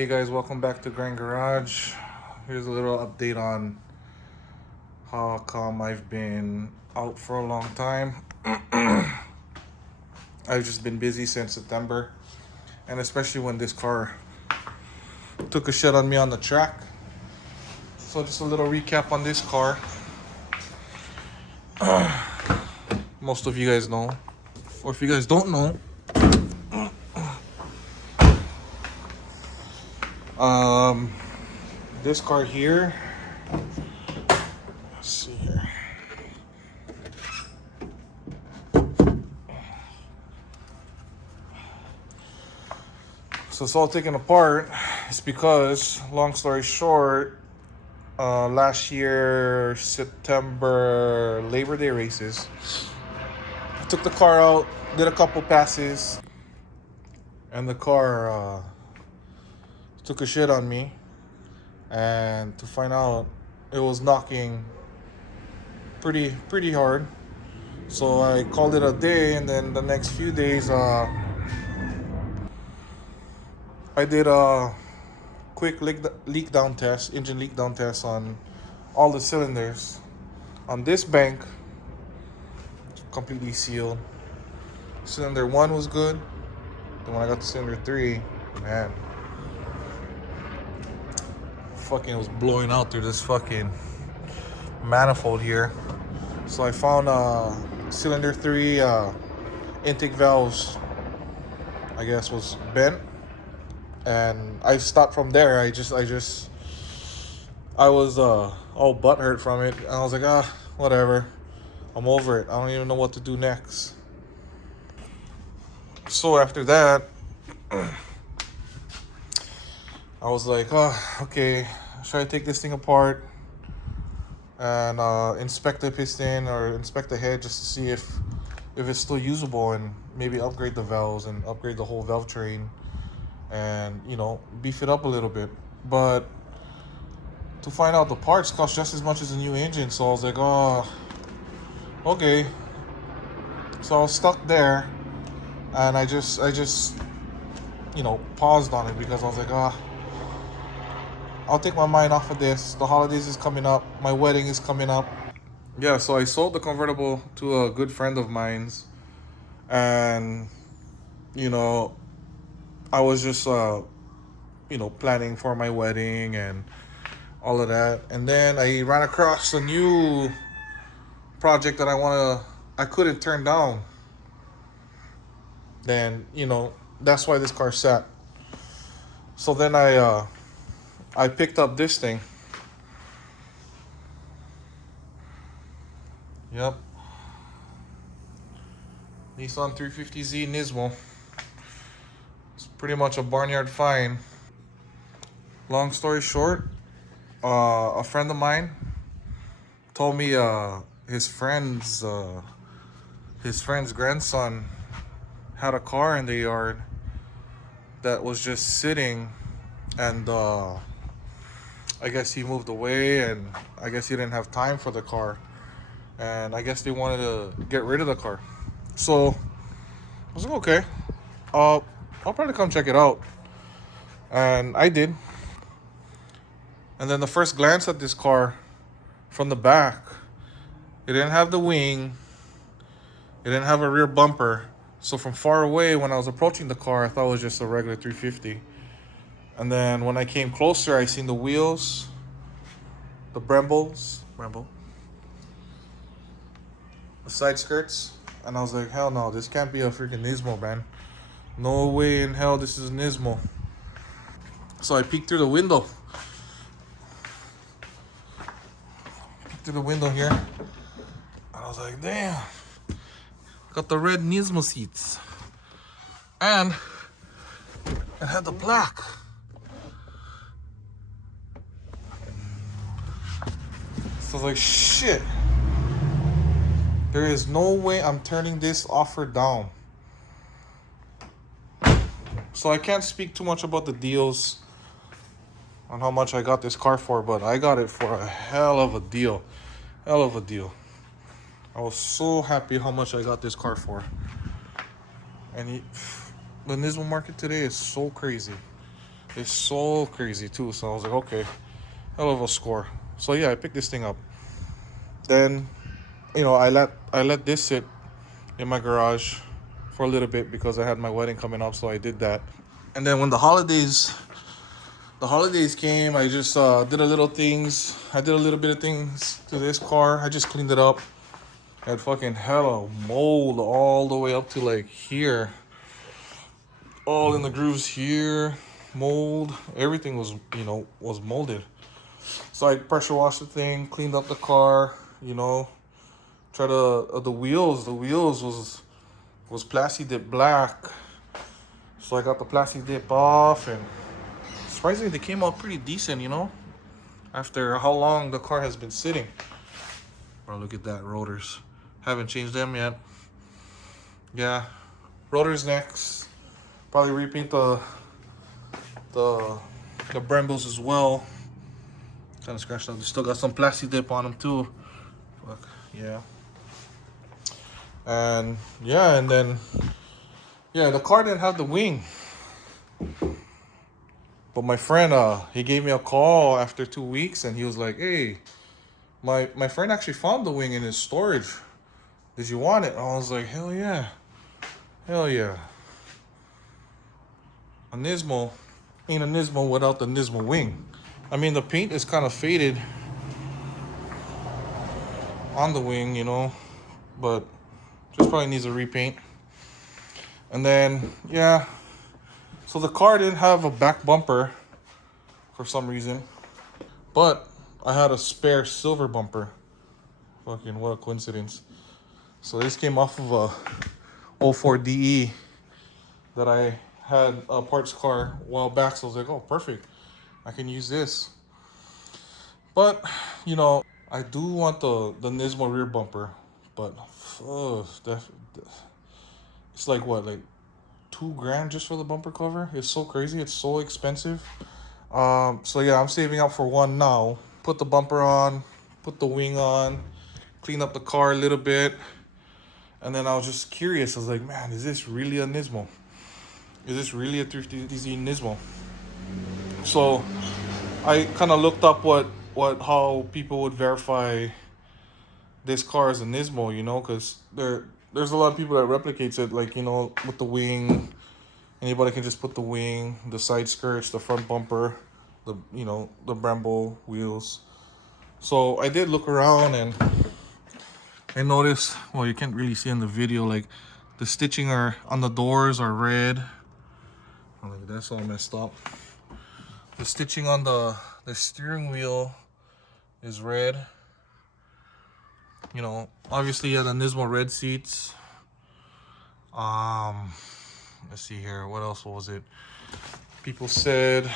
Hey guys, welcome back to Grand Garage. Here's a little update on how come I've been out for a long time. I've just been busy since September, and especially when this car took a shit on me on the track. So just a little recap on this car. Most of you guys know, or if you guys don't know, um, this car here. Let's see here. So it's all taken apart. It's because, long story short, last year September Labor Day races, I took the car out, did a couple passes, and the car took a shit on me. And to find out, it was knocking pretty hard. So I called it a day, and then the next few days, I did a quick leak down test, engine leak down test on all the cylinders. On this bank, completely sealed. Cylinder 1 was good. Then when I got to cylinder 3, man, fucking was blowing out through this fucking manifold here. So I found cylinder 3 intake valves, I guess, was bent. And I stopped from there. I was all butthurt from it. And I was like, whatever. I'm over it. I don't even know what to do next. So after that, I was like, okay, should I take this thing apart and inspect the piston or inspect the head just to see if it's still usable, and maybe upgrade the valves and upgrade the whole valve train and, beef it up a little bit. But to find out, the parts cost just as much as a new engine. So I was like, okay. So I was stuck there, and I just paused on it because I was like, I'll take my mind off of this. The holidays is coming up. My wedding is coming up. Yeah, so I sold the convertible to a good friend of mine's, and I was just planning for my wedding and all of that. And then I ran across a new project that I couldn't turn down. Then, that's why this car sat. So then I picked up this thing. Yep. Nissan 350Z Nismo. It's pretty much a barnyard find. Long story short, a friend of mine told me his friend's grandson had a car in the yard that was just sitting, and I guess he moved away, and I guess he didn't have time for the car, and I guess they wanted to get rid of the car. So I was like, okay, I'll probably come check it out, and I did. And then the first glance at this car from the back, it didn't have the wing, it didn't have a rear bumper. So from far away, when I was approaching the car, I thought it was just a regular 350. And then when I came closer, I seen the wheels, the Brembo, the side skirts, and I was like, hell no, this can't be a freaking Nismo, man. No way in hell this is a Nismo. So I peeked through the window. Here, and I was like, damn, got the red Nismo seats, and it had the black. So I was like, shit, there is no way I'm turning this offer down. So I can't speak too much about the deals on how much I got this car for, but I got it for a hell of a deal. I was so happy how much I got this car for. And the Nismo market today is so crazy. It's so crazy too. So I was like, okay, hell of a score. So yeah, I picked this thing up. Then, I let this sit in my garage for a little bit because I had my wedding coming up, so I did that. And then when the holidays came, I just did a little things. I did a little bit of things to this car. I just cleaned it up. I had fucking hella mold all the way up to like here, all in the grooves here, mold. Everything was molded. So I pressure washed the thing, cleaned up the car. Try to the wheels. The wheels was plasti dip black. So I got the plasti dip off, and surprisingly they came out pretty decent. After how long the car has been sitting. Bro, look at that, rotors. Haven't changed them yet. Yeah, rotors next. Probably repaint the Brembos as well. Kind of scratched out. They still got some plasti dip on them too. Fuck yeah. And then the car didn't have the wing. But my friend, he gave me a call after 2 weeks, and he was like, "Hey, my friend actually found the wing in his storage. Did you want it?" And I was like, "Hell yeah, hell yeah." A Nismo ain't a Nismo without the Nismo wing. I mean, the paint is kind of faded on the wing, but just probably needs a repaint. And then, yeah, so the car didn't have a back bumper for some reason, but I had a spare silver bumper. Fucking what a coincidence. So this came off of a 04 DE that I had a parts car a while back. So I was like, oh, perfect. I can use this. But, I do want the Nismo rear bumper. But, it's like what, like $2,000 just for the bumper cover? It's so crazy. It's so expensive. So yeah, I'm saving up for one now. Put the bumper on, put the wing on, clean up the car a little bit. And then I was just curious. I was like, man, is this really a Nismo? Is this really a 350Z Nismo? So I kind of looked up how people would verify this car as a Nismo, because there's a lot of people that replicates it, like, with the wing. Anybody can just put the wing, the side skirts, the front bumper, the Brembo wheels. So I did look around, and I noticed, well, you can't really see in the video, like the stitching on the doors are red. Oh, look, that's all messed up. The stitching on the steering wheel is red. Obviously, yeah, the Nismo red seats. Let's see here. What else was it? People said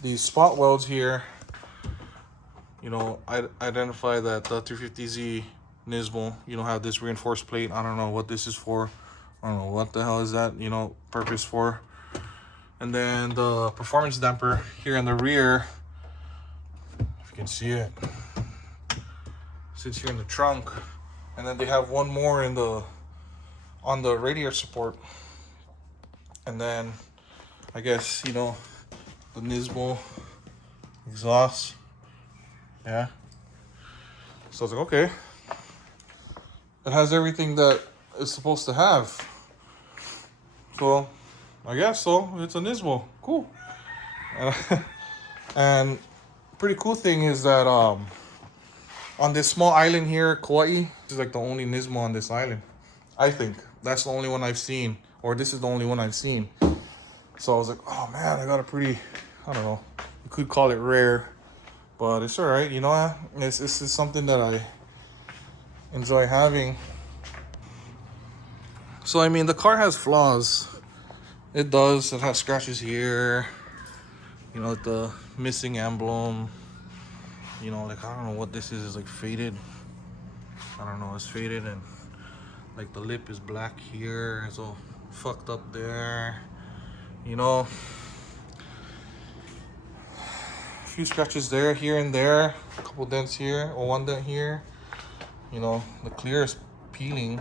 these spot welds here, I identify that the 350Z Nismo, have this reinforced plate. I don't know what this is for. I don't know what the hell is that, purpose for. And then the performance damper here in the rear, if you can see it, sits here in the trunk. And then they have one more on the radiator support. And then I guess, the Nismo exhaust. Yeah. So I was like, okay. It has everything that it's supposed to have. So I guess so. It's a Nismo. Cool. And pretty cool thing is that on this small island here, Kauai, this is like the only Nismo on this island. I think that's the only one I've seen, or this is the only one I've seen. So I was like, oh man, I got a pretty, I don't know, you could call it rare, but it's all right. It's just something that I enjoy having. So I mean, the car has flaws. It does. It has scratches here. The missing emblem. Like, I don't know what this is. It's like faded. I don't know. It's faded, and like the lip is black here. It's all fucked up there. A few scratches there, here and there. A couple dents here, or one dent here. The clear is peeling.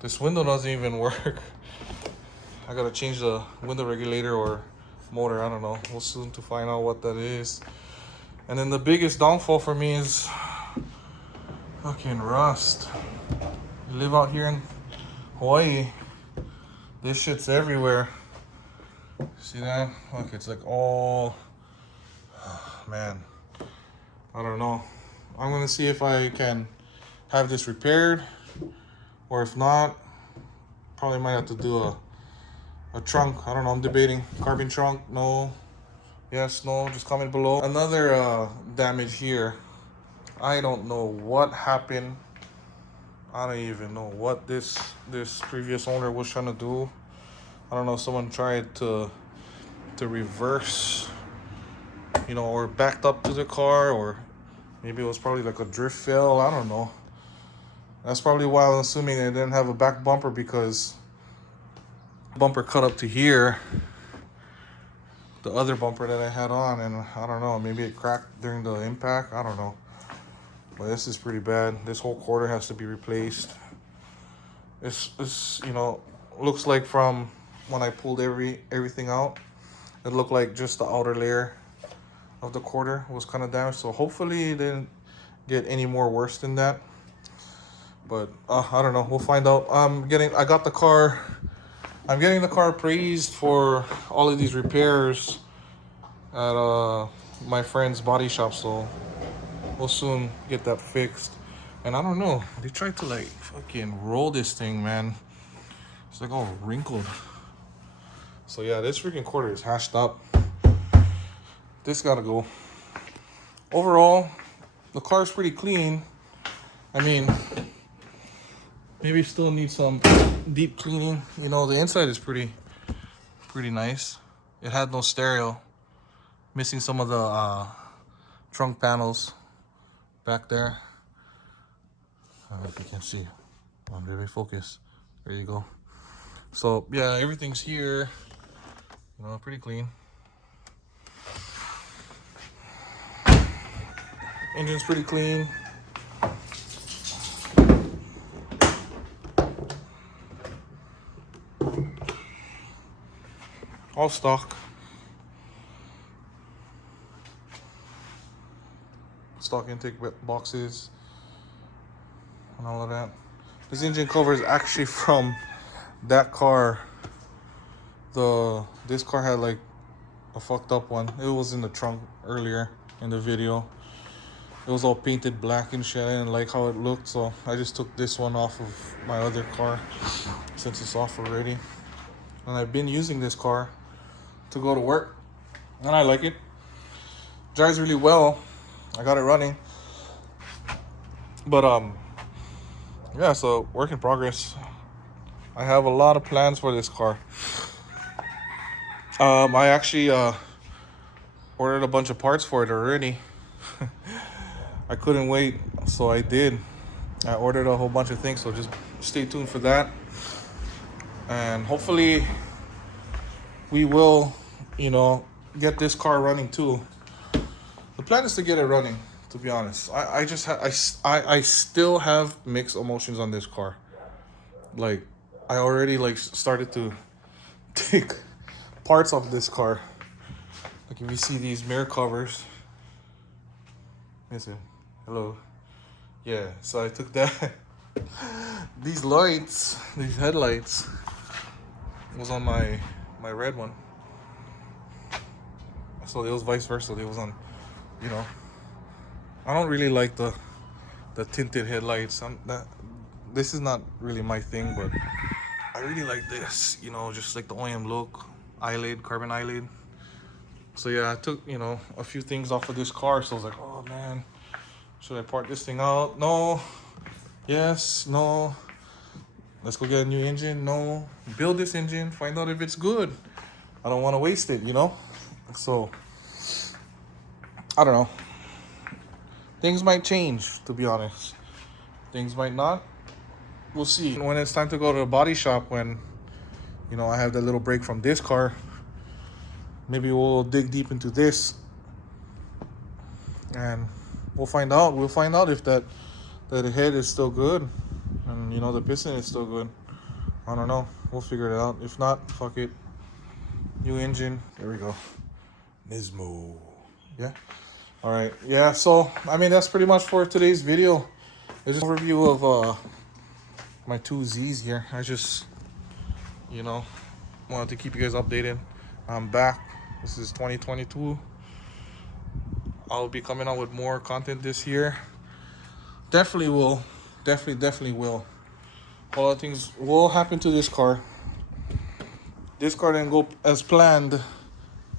This window doesn't even work. I gotta change the window regulator or motor. I don't know. We'll soon to find out what that is. And then the biggest downfall for me is fucking rust. You live out here in Hawaii, this shit's everywhere. See that? Look, it's like all, man, I don't know. I'm gonna see if I can have this repaired, or if not, probably might have to do a trunk. I don't know, I'm debating. Carbon trunk, no. Yes, no, just comment below. Another damage here. I don't know what happened. I don't even know what this previous owner was trying to do. I don't know, someone tried to reverse, you know, or backed up to the car, or maybe it was probably like a drift fail. I don't know. That's probably why I'm assuming they didn't have a back bumper, because bumper cut up to here, the other bumper that I had on, and I don't know, maybe it cracked during the impact. I don't know. But this is pretty bad. This whole quarter has to be replaced. It's you know, looks like from when I pulled everything out, it looked like just the outer layer of the quarter was kind of damaged. So hopefully it didn't get any more worse than that. But I don't know. We'll find out. I'm getting the car appraised for all of these repairs at my friend's body shop. So we'll soon get that fixed. And I don't know, they tried to like fucking roll this thing, man. It's like all wrinkled. So yeah, this freaking quarter is hashed up. This gotta go. Overall, the car's pretty clean. I mean, maybe still needs some deep cleaning. You know, the inside is pretty nice. It had no stereo. Missing some of the trunk panels back there. I don't know if you can see. Come on, baby, focus. There you go. So yeah, everything's here. You know, pretty clean. Engine's pretty clean. All stock. Stock intake boxes and all of that. This engine cover is actually from that car. This car had like a fucked up one. It was in the trunk earlier in the video. It was all painted black and shit. I didn't like how it looked, so I just took this one off of my other car since it's off already. And I've been using this car to go to work, and I like it. Drives really well. I got it running. But yeah, so work in progress. I have a lot of plans for this car. I actually ordered a bunch of parts for it already. I couldn't wait, so I did. I ordered a whole bunch of things, so just stay tuned for that. And hopefully we will, you know, get this car running too. The plan is to get it running, to be honest. I still have mixed emotions on this car. Like, I already like started to take parts of this car. Like, if you see these mirror covers, listen, hello. Yeah, so I took that. These lights, these headlights, was on my red one. So it was vice versa. It was on, you know. I don't really like the tinted headlights. This is not really my thing, but I really like this, you know, just like the OEM look, eyelid, carbon eyelid. So yeah, I took, you know, a few things off of this car. So I was like, oh man, should I part this thing out? No. Yes. No. Let's go get a new engine. No. Build this engine, find out if it's good. I don't want to waste it, you know. So I don't know. Things might change, to be honest. Things might not. We'll see. When it's time to go to the body shop, when, you know, I have that little break from this car, maybe we'll dig deep into this and we'll find out. We'll find out if that head is still good and, you know, the piston is still good. I don't know. We'll figure it out. If not, fuck it. New engine. There we go. Nismo. Yeah. All right. Yeah. So I mean that's pretty much for today's video. It's just an overview of my two Z's here. I just wanted to keep you guys updated. I'm back. This is 2022. I'll be coming out with more content this year. Definitely will. Definitely will. A lot of things will happen to this car. This car didn't go as planned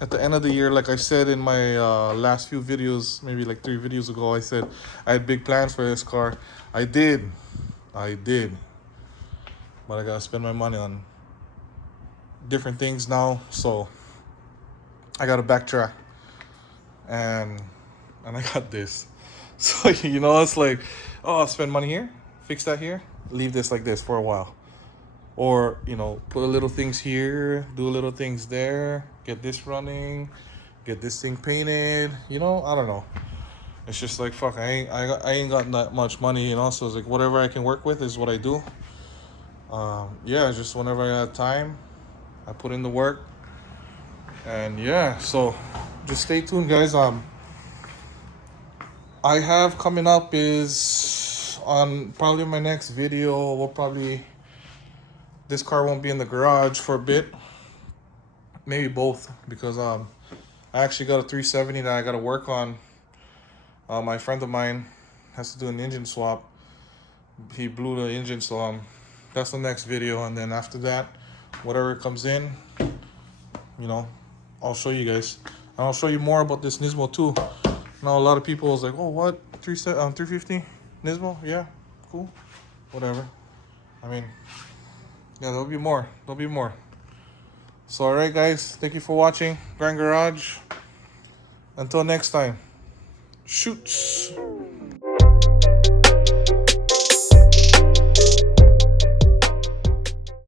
at the end of the year. Like I said in my last few videos, maybe like 3 videos ago, I said I had big plans for this car. I did. But I gotta spend my money on different things now, so I gotta backtrack. And I got this. So it's like, oh, I'll spend money here, fix that here, leave this like this for a while. Or, put a little things here, do a little things there, get this running, get this thing painted, I don't know. It's just like, fuck, I ain't got that much money, so it's like whatever I can work with is what I do. Yeah, just whenever I have time, I put in the work. And yeah, so just stay tuned, guys. I have coming up is on probably my next video. This car won't be in the garage for a bit, maybe both, because I actually got a 370 that I got to work on. My friend of mine has to do an engine swap. He blew the engine, so that's the next video. And then after that, whatever comes in, I'll show you guys. And I'll show you more about this Nismo too. Now a lot of people was like, oh, what, 350 Nismo? Yeah, cool, whatever. I mean, yeah, there'll be more. So all right, guys, thank you for watching Grand Garage. Until next time, shoots.